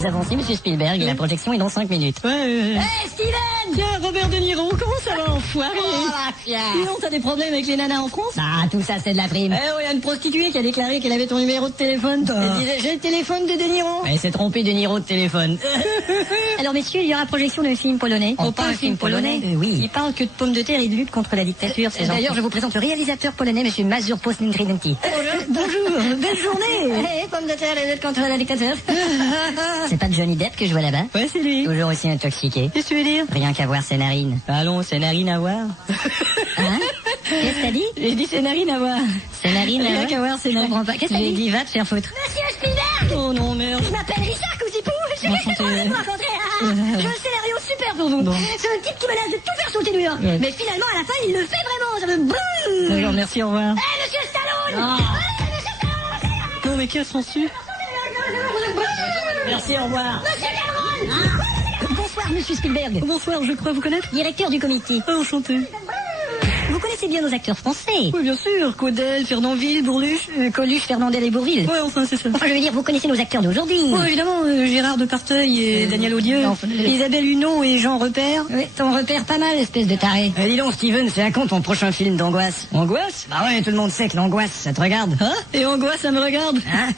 Nous avancez, monsieur Spielberg, la projection est dans 5 minutes. Hey, Steven! tiens, Robert De Niro, comment ça va, enfoiré? Sinon, t'as des problèmes avec les nanas en France? Ah, tout ça, c'est de la prime. Eh oui, y a une prostituée qui a déclaré qu'elle avait ton numéro de téléphone. Elle disait, j'ai le téléphone de Niro. Elle s'est trompée de Niro de téléphone. Alors, messieurs, il y aura projection d'un film polonais. Oh, pas un film polonais? Oui. Il parle que de pommes de terre et de lutte contre la dictature. D'ailleurs, je vous présente le réalisateur polonais, monsieur Mazur Posnintrinenti. Bonjour, belle journée. Hey, pommes de terre et lutte contre la dictature. C'est pas Johnny Depp que je vois là-bas? Ouais, c'est lui. Toujours aussi intoxiqué. Qu'est-ce que tu veux dire? Rien qu'à voir ses narines. Allons, c'est narine à voir. Hein? Qu'est-ce que t'as dit? J'ai dit c'est narine à voir. Ses narines, Rien qu'à voir, c'est narine. Qu'est-ce que t'as J'ai dit? dit va te faire foutre. Monsieur Spielberg! Oh non, merde. Je m'appelle Richard Cousipou, je suis Enchanté. très content de vous rencontrer. J'ai un scénario super pour vous. Bon. C'est un type qui menace de tout faire sauter du York. Ouais. Mais finalement, à la fin, il le fait vraiment. Ça me boum! D'accord, merci, au revoir. Hey, monsieur Stallone! Ah. Hey, monsieur Stallone! Non, mais qu'est-ce qu'on suit? Merci, au revoir. Monsieur Cameron! Bonsoir, monsieur Spielberg. Bonsoir, je crois vous connaître. Directeur du comité. Ah, enchanté. Vous connaissez bien nos acteurs français. Oui, bien sûr. Caudel, Fernandville, Bourluche. Coluche, Fernandel et Bourville. Ouais, enfin, c'est ça. Enfin, je veux dire, vous connaissez nos acteurs d'aujourd'hui. Oh, évidemment, Gérard Departeuil et Daniel Audieux, Isabelle Huneau et Jean Repère. Oui, t'en repères pas mal, espèce de taré. Dis donc, Steven, c'est à quand ton prochain film d'angoisse? Angoisse? Bah ouais, tout le monde sait que l'angoisse, ça te regarde. Hein? Et Angoisse, ça me regarde. Hein?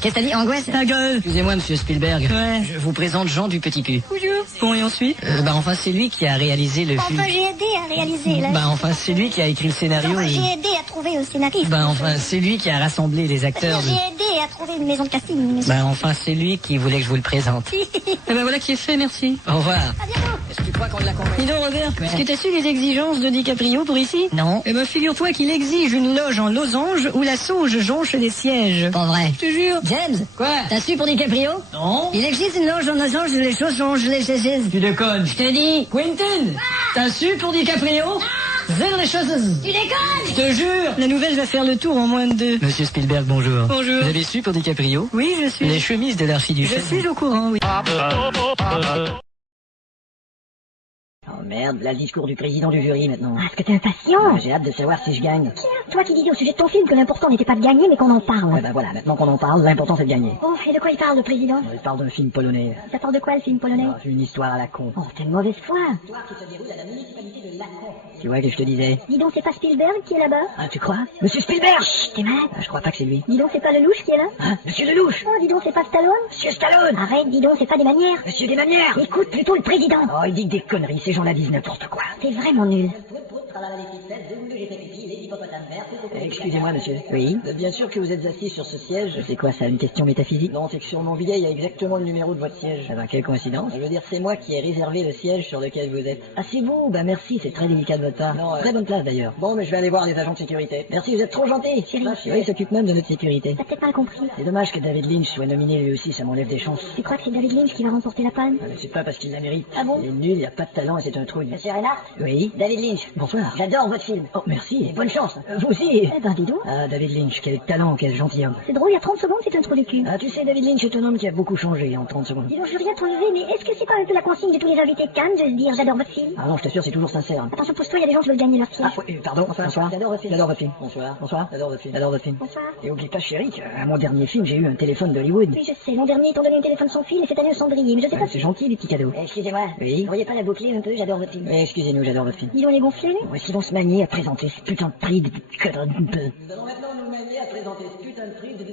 Qu'est-ce que t'as dit, angoisse? Ta gueule. Excusez-moi, monsieur Spielberg. Ouais. Je vous présente Jean du Petit Cul. Bonjour. Bon, et ensuite? Enfin, c'est lui qui a réalisé le film. Enfin, j'ai aidé à réaliser, là. Enfin, c'est lui qui a écrit le scénario. Enfin, et- j'ai aidé à trouver un scénariste. Enfin, c'est lui qui a rassemblé les acteurs. J'ai aidé à trouver une maison de casting, monsieur. Enfin, c'est lui qui voulait que je vous le présente. Eh ben voilà qui est fait, merci. Au revoir. À bientôt. Est-ce que tu crois qu'on l'a convaincu? Dis donc, Robert, Ouais. est-ce que t'as su les exigences de DiCaprio pour ici? Non. Eh ben, figure-toi qu'il exige une loge en losange où la sauge jonche les sièges. Pas vrai. Je te jure. James? Quoi? T'as su pour DiCaprio? Non. Il existe une loge en losange où les choses changent les chaises. Tu déconnes. Je te dis. Quentin, t'as su pour DiCaprio? Zéro les choses. Tu déconnes? Je te jure. La nouvelle va faire le tour en moins de 2. Monsieur Spielberg, bonjour. Bonjour. Vous avez su pour DiCaprio? Oui, je suis. Les chemises de Je l'archiduchesse. suis au courant, oui. Oh merde, là le discours du président du jury maintenant. Ah, est-ce que t'es impatient? J'ai hâte de savoir si je gagne. Toi qui disais au sujet de ton film que l'important n'était pas de gagner, mais qu'on en parle. Ouais, voilà, maintenant qu'on en parle, l'important c'est de gagner. Oh, et de quoi il parle, le président? Il parle d'un film polonais. Ça parle de quoi, le film polonais? C'est une histoire à la con. Oh, t'es de mauvaise foi. Tu vois que je te disais. Dis donc, c'est pas Spielberg qui est là-bas? Ah, tu crois? Monsieur Spielberg! Chut, t'es malade? Je crois pas que c'est lui. Dis donc, c'est pas Lelouch qui est là? Hein? Monsieur Lelouch! Oh, dis donc, c'est pas Stallone? Monsieur Stallone! Arrête, dis donc, c'est pas des manières. Monsieur Desmanières! Écoute plutôt le président. Oh, il dit des conneries, ces gens-là disent n'importe quoi. T'es vraiment nul. Excusez-moi, monsieur. Oui? Bien sûr que vous êtes assis sur ce siège. C'est quoi ça, une question métaphysique? Non, c'est que sur mon billet, il y a exactement le numéro de votre siège. Ah ben, quelle coïncidence. Je veux dire, c'est moi qui ai réservé le siège sur lequel vous êtes. Ah, c'est vous? Bah, merci, c'est très délicat de votre part. Non, Très bonne place, d'ailleurs. Bon, mais je vais aller voir les agents de sécurité. Merci, vous êtes trop gentil. Chérie. Oui, il s'occupe même de notre sécurité. T'as peut-être mal compris. C'est dommage que David Lynch soit nominé lui aussi, ça m'enlève des chances. Tu crois que c'est David Lynch qui va remporter la palme? Ah, mais c'est pas parce qu'il la mérite. Ah bon? Il est nul, il a pas de talent et c'est un trouille. Monsieur Reinhardt? Oui? David Lynch. Bonsoir. J'adore votre film. Oh, merci. Bonne chance. Vous aussi. Eh ben, dis donc. Ah, David Lynch, quel talent, quel gentilhomme. C'est drôle, il y a 30 secondes, c'est un trou du cul. Ah, tu sais, David Lynch est un homme qui a beaucoup changé en 30 secondes. Dis donc, je veux rien t'enlever, mais est-ce que c'est pas un peu la consigne de tous les invités de Cannes de se dire j'adore votre film? Ah non, je t'assure, c'est toujours sincère. Attention, pousse-toi, il y a des gens qui veulent gagner leur siège. Ah, oui, pardon. Bonsoir. J'adore votre film. J'adore votre film. Bonsoir. Bonsoir. J'adore votre film. J'adore votre film. Bonsoir. Et oublie pas, chérie, qu'à mon dernier film, j'ai eu un téléphone d'Hollywood. Oui, je sais, l'an dernier, ils t'ont donné un téléphone sans fil et cette année un cendrier, mais je sais pas Ouais, c'est gentil, les petits cadeaux. Excusez-moi. Oui. Vous pourriez pas la boucler un peu, j'adore votre film. Oui, excusez-nous, j'adore votre film. Dis donc, il est gonflé, lui? Ouais, s'ils vont se manier à présenter ce putain de prix de... Nous allons maintenant nous manier à présenter ce putain de prix de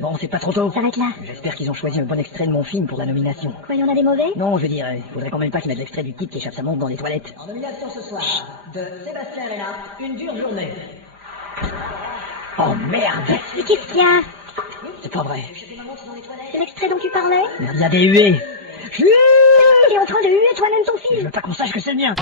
Bon, c'est pas trop tôt. S'arrête là. J'espère qu'ils ont choisi un bon extrait de mon film pour la nomination. Quoi, il y en a des mauvais? Non, je veux dire, il faudrait quand même pas qu'ils mettent l'extrait du type qui échappe sa montre dans les toilettes. En nomination ce soir, de Sébastien Reinhardt, Une dure journée. Oh merde! Mais qu'est-ce qu'il y a? C'est pas vrai. C'est l'extrait dont tu parlais? Merde, il y a des huées. Il est en train de huer toi-même ton Je film. veux pas qu'on sache que c'est le mien.